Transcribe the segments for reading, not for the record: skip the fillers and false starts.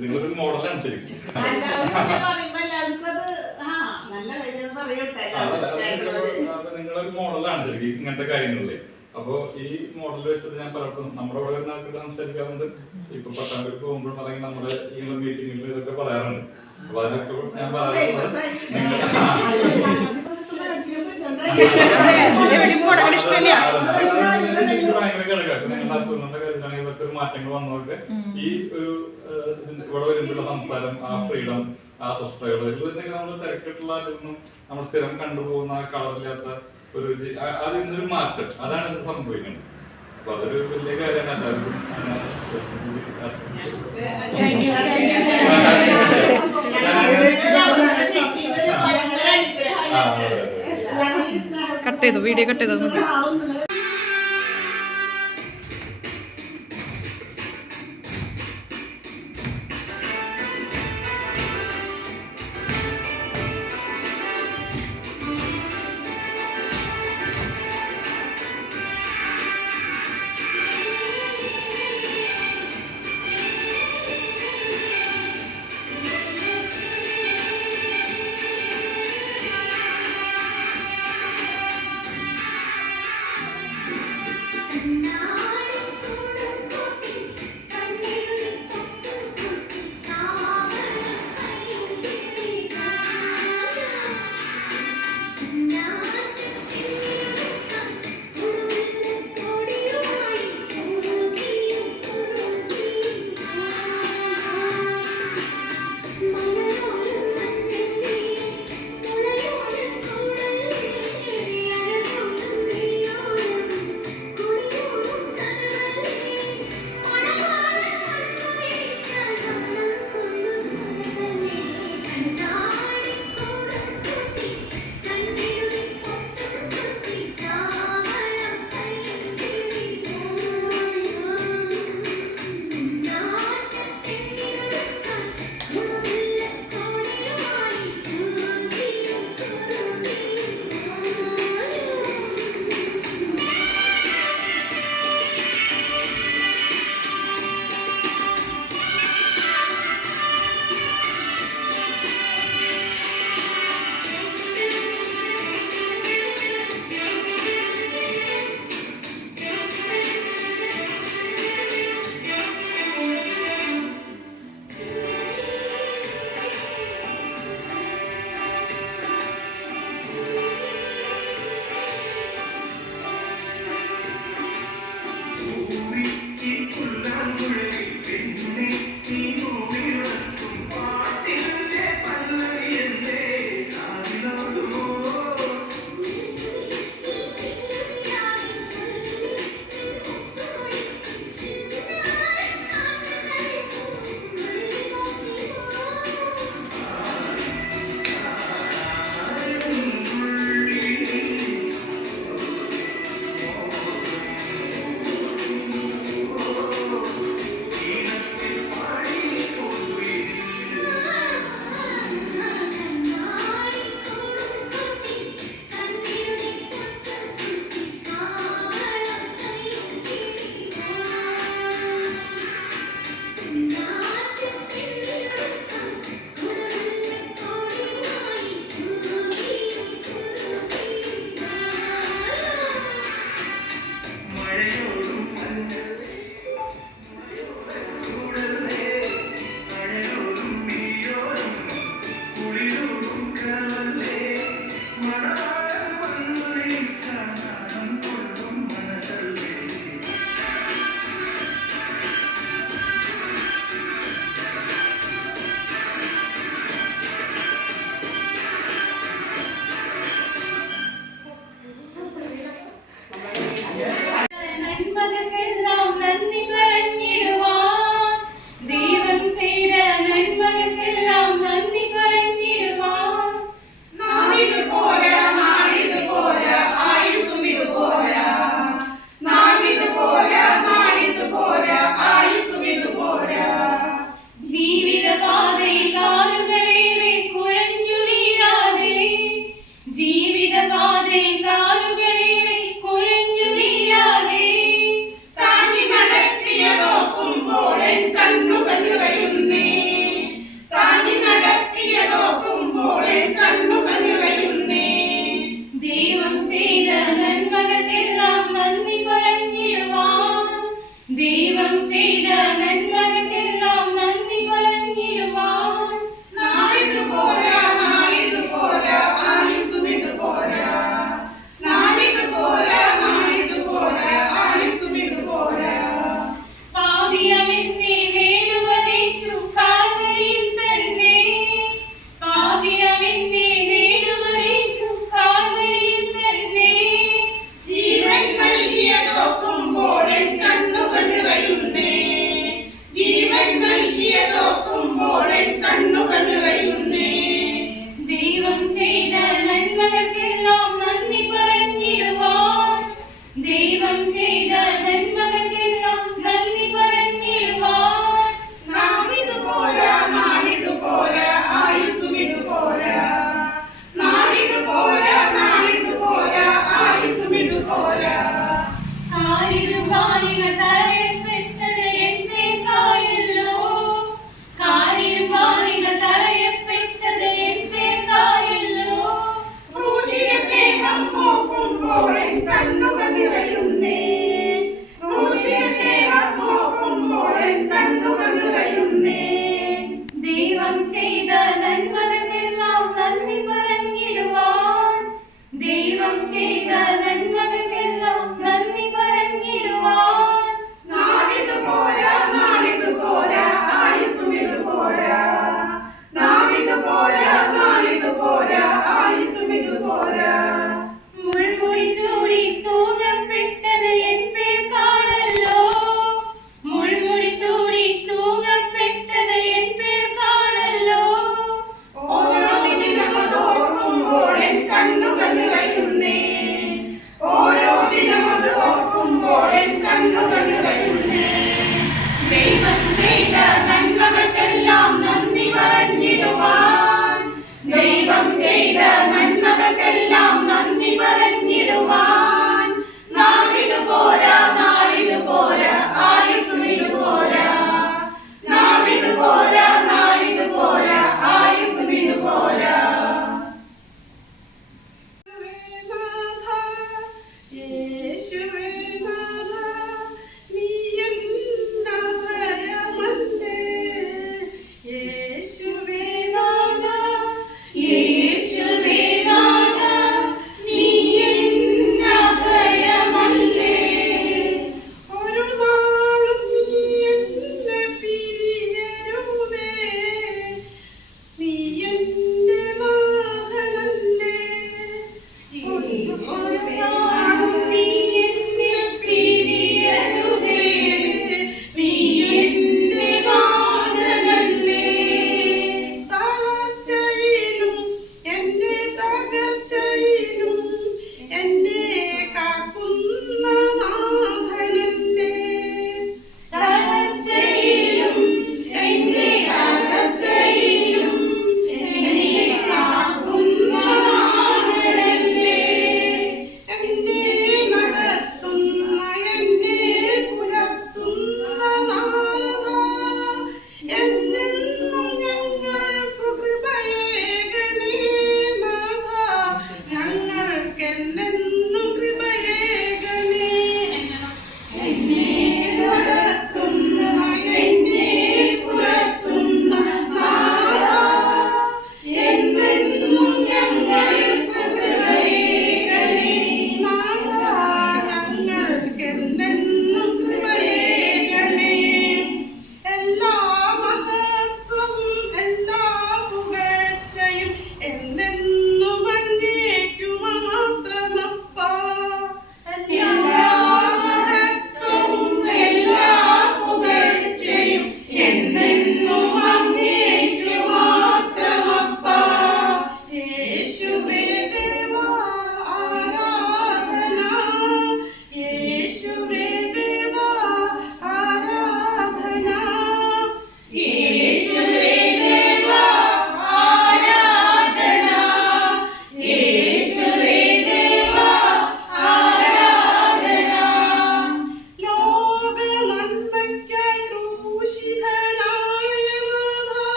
നിങ്ങളൊരു മോഡലാണ് ശരിക്കും. നിങ്ങളൊരു മോഡലാണ് ശരിക്കും ഇങ്ങനത്തെ കാര്യങ്ങളില്. അപ്പൊ ഈ മോഡൽ വെച്ചിട്ട് ഞാൻ പലപ്പോഴും നമ്മുടെ ഇവിടെ വരുന്ന ആൾക്കാർ സംസാരിക്കാറുണ്ട്. ഇപ്പൊ പട്ടാമ്പൂർക്ക് പോകുമ്പോഴും അല്ലെങ്കിൽ നമ്മുടെ ഈ മീറ്റിംഗിൽ ഇതൊക്കെ പറയാറുണ്ട്. അപ്പൊ അതിനൊക്കെ ഞാൻ പറയാറുണ്ട് ഭയങ്കര കിടക്കാക്കും. നിങ്ങളുടെ അസുഖങ്ങളുടെ കാര്യത്തിലാണെങ്കിൽ ഇതൊക്കെ ഒരു മാറ്റങ്ങൾ വന്നതൊക്കെ ഈ ഒരു ഇവിടെ വരുമ്പോഴുള്ള സംസാരം, ആ ഫ്രീഡം, ആ സ്വസ്ഥതകൾ, ഇതൊക്കെ നമ്മൾ തിരക്കിട്ടുള്ള ഇതൊന്നും നമ്മൾ സ്ഥിരം കണ്ടുപോകുന്ന ആ കളറില്ലാത്ത ഒരു അതിൽ നിന്നൊരു മാറ്റം, അതാണ് ഇത് സംഭവിക്കുന്നത്. അപ്പൊ അതൊരു വലിയ കാര്യമാണ്. എല്ലാവർക്കും കട്ട് ചെയ്തു, വീഡിയോ കട്ട് ചെയ്തു. നോക്കുമ്പോൾ എൻ കണ്ണുകൾ നിറയുന്നേ. ദൈവം ചെയ്ത നന്മകൾക്കെല്ലാം നന്ദി പറഞ്ഞിടുവാൻ, ദൈവം ചെയ്ത നന്മകൾക്കെല്ലാം നന്ദി പറഞ്ഞിടുവാൻ. നാളിതു പോരാ, നാളിതു പോരാ, ആയുസ്സും ഇതു പോരാ. നാളിതു പോരാ, നാളിതു പോരാ, ആയുസ്സും ഇതു പോരാ. പാപിയമെന്നെ നേടുവതേശു കാൽവരിയിൽ തന്നെ, പാപിയമെന്നെ നേടുവതേശു കാൽവരിയിൽ തന്നെ. ജീവൻ നൽകിയ നോക്കുമ്പോൾ എൻ കണ്ണുകൾ നിറയുന്നേ,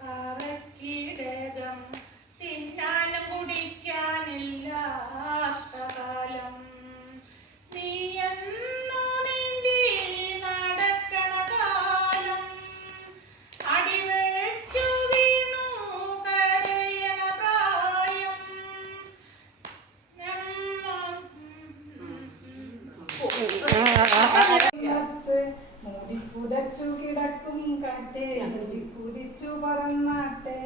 കറക്കിടകം തിന്നാനും കുടിക്കാനില്ലാത്ത കാലം നീയെന്നു നീന്തി നടക്കണ കാലം അടിവെച്ചു വീണു കരയണ പ്രായം മൂടിപ്പുതച്ചു കിടക്കും കാറ്റേ കുതിച്ചു പറന്നാട്ടെ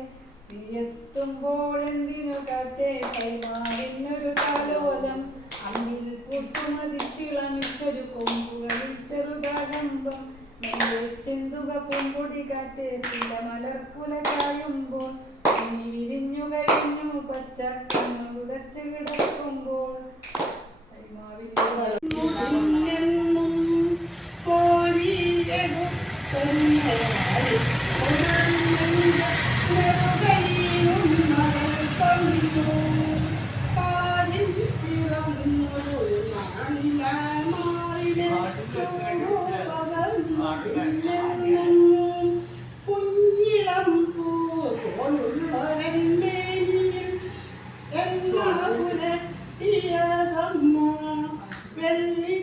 എത്തുമ്പോഴെന്തിനു കാറ്റേ കൈമാറിനൊരു കാലോലം അമ്മിൽ പുട്ടുമതിച്ചിളമിച്ചൊരു കൊമ്പുകളിൽ ചെറുതാകമ്പം ചെന്തുക പൊമ്പൊടി കാറ്റേ പില മലർക്കുല ചായുമ്പോൾ ഇനി വിരിഞ്ഞു കഴിഞ്ഞു പച്ച കണ്ണു പുതച്ചു കിടക്കുമ്പോൾ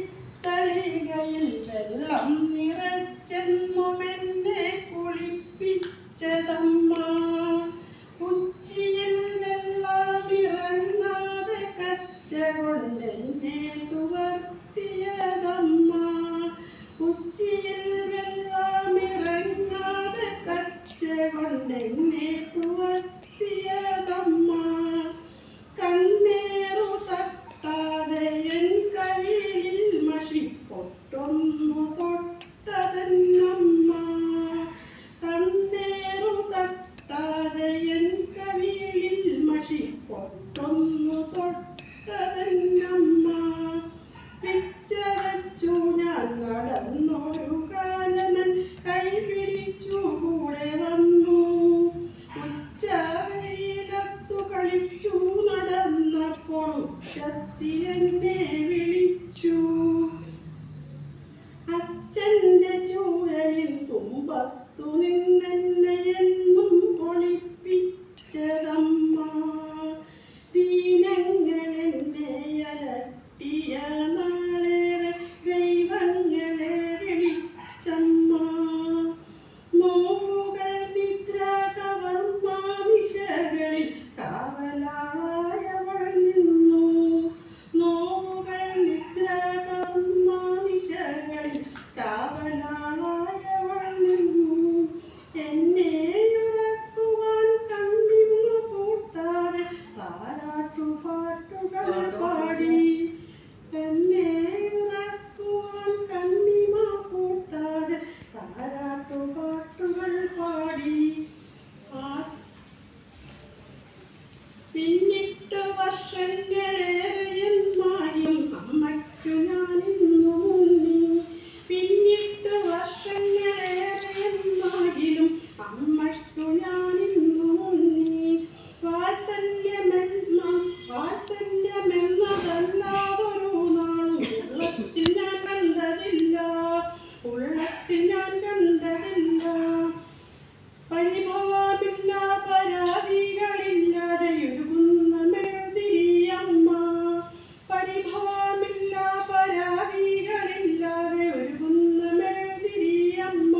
വെള്ളിത്തളികയിൽ വെള്ളം നിറച്ചെന്നുമെന്നെ കുളിപ്പിച്ചതമ്മ ഉച്ചിയിൽ വെള്ളമിറങ്ങാതെ കച്ച കൊണ്ടെന്നെ തുവർത്തിയതമ്മ ഉച്ചിയിൽ വെള്ളമിറങ്ങാതെ കച്ച കൊണ്ടെന്നെ തുവർത്തിയതമ്മ കണ്ണേറു തട്ടാതെ എൻ കവിളിൽ മഷിപ്പൊട്ടൊന്നു തൊട്ടതെന്നമ്മ കണ്ണേറു തട്ടാതെ എൻ കവിളിൽ മഷിപ്പൊട്ടൊന്നു തൊട്ടതെന്നമ്മ പിച്ച വച്ചു ഞാൻ നടന്നൊരു കാലമൻ കൈപിടിച്ചു കൂടെ വന്നു ഉച്ചവെയിലത്തു കളിച്ചു നടന്നപ്പോൾ ഉച്ചത്തിലെന്നെ വിളിച്ചു അച്ഛന്റെ ചൂരലിൽ തുമ്പത്തു നിന്നെന്നെ എന്നും ഒളിപ്പിച്ചതമ്മ ദീനങ്ങളെന്നെ അലട്ടിയ നാളേറെ ദൈവങ്ങളെ വിളിച്ചമ്മ നോവുകൾ നിദ്ര കവർന്ന നിശകളിൽ കാവലാളായവൾ നിന്നു നോവുകൾ നിദ്ര കവർന്ന നിശകളിൽ കാവലാളായവൾ നിന്നു എന്നെ ഉറക്കുവാൻ കണ്ണിമ പൂട്ടാതെ താരാട്ടുപാട്ടുകൾ പാടി എന്നെ ഉറക്കുവാൻ കണ്ണിമ പൂട്ടാതെ താരാട്ടുപാട്ടുകൾ പാടി പിന്നിട്ട് വർഷങ്ങളേറെ മാറിയും അമ്മയ്ക്കു ഞാനിന്നു മുന്നി പിന്നിട്ട് വർഷങ്ങളേറെ മാറിയും അമ്മയ്ക്കു ഞാനിന്നു മുന്നി വാത്സല്യമെന്നതല്ലാതൊരു നാളും ഉള്ളത്തിൽ ഞാൻ കണ്ടതില്ല ഉള്ളത്തിൽ ഞാൻ കണ്ടതില്ല പരിഭവമില്ല പരാതികളില്ലാതെ ഒഴുകുന്ന മെഴുതിരിയമ്മ പരിഭവമില്ല പരാതികളില്ലാതെ ഒഴുകുന്ന മെഴുതിരിയമ്മ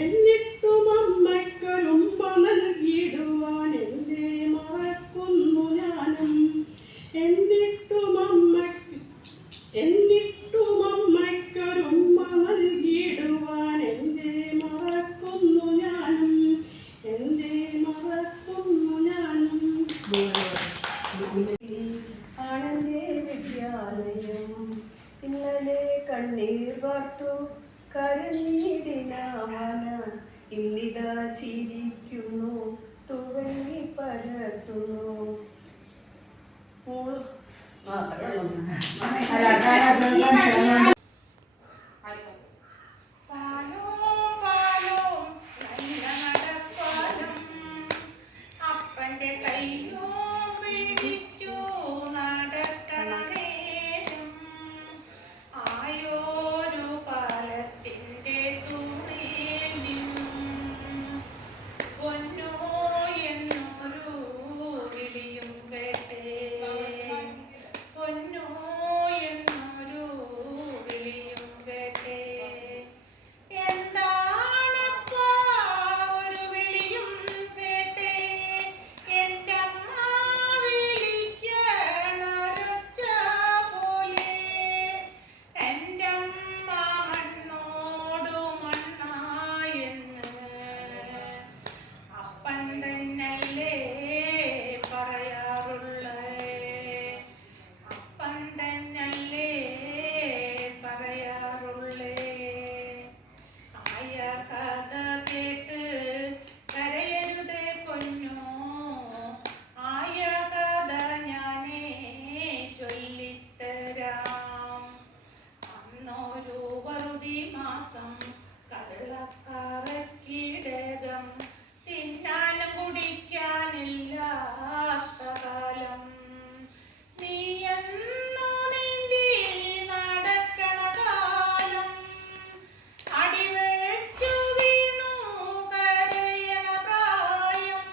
എന്നിട്ടും അമ്മയ്ക്കൊരുമ്പ നൽകിയിടുവാൻ എന്തേ മറക്കുന്നു ഞാനും എന്നിട്ടും അമ്മയ്ക്കൊരുമ്പ നൽകിയിടുവാൻ എന്തേ മറക്കുന്നു ഞാനും പൊന്നോ എന്നൊരു വിളിയും കേട്ടേ, പൊന്നോ എന്നൊരു വിളിയും കേട്ടേ. എന്താണപ്പാ ഒരു വിളിയും കേട്ടേ, എൻ്റെ അമ്മ വിളിക്കണൊരൊച്ച പോലെ. എൻ്റെ അമ്മ മണ്ണോടു മണ്ണായെന്ന് അപ്പൻ തന്നല്ലേ പറയാറുള്ളേ, അപ്പൻ തന്നല്ലേ പറയാറുള്ളേ. ആയ കഥ കേട്ട് കരയരുതേ പൊന്നോ, ആയ കഥ ഞാനേ ചൊല്ലിത്തരാം. അന്നൊരു വറുതി മാസം കള്ളക്കറക്കിടകം, തിന്നാനും കുടിക്കാനില്ലാത്ത കാലം. നീയെന്നു നീന്തി നടക്കണ കാലം, അടിവെച്ചു വീണു കരയണ പ്രായം.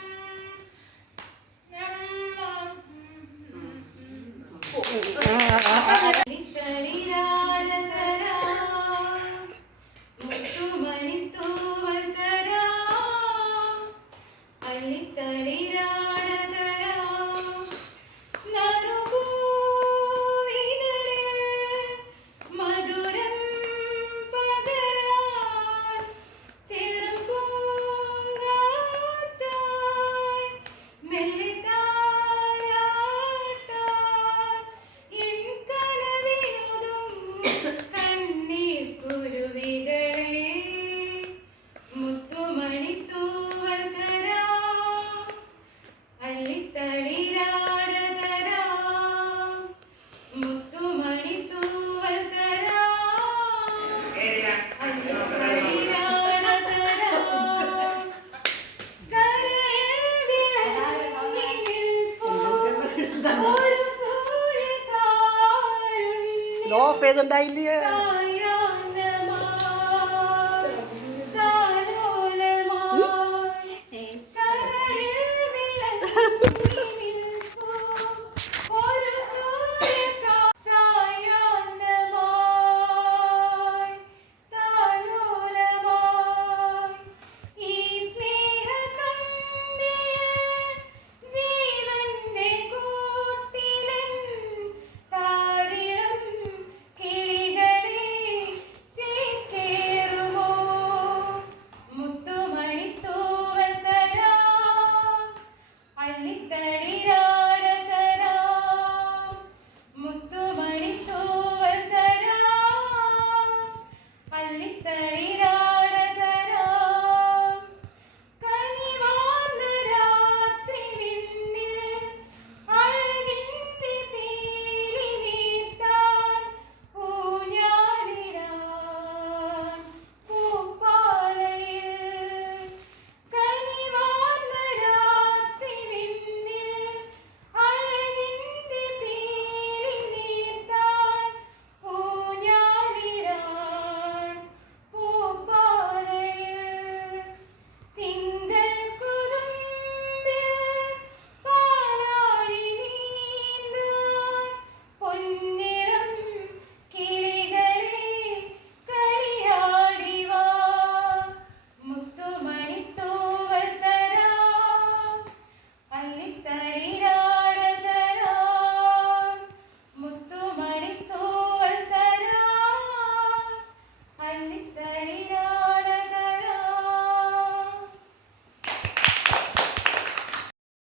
ഓഫ് ചെയ്തുണ്ടായില്ലേ?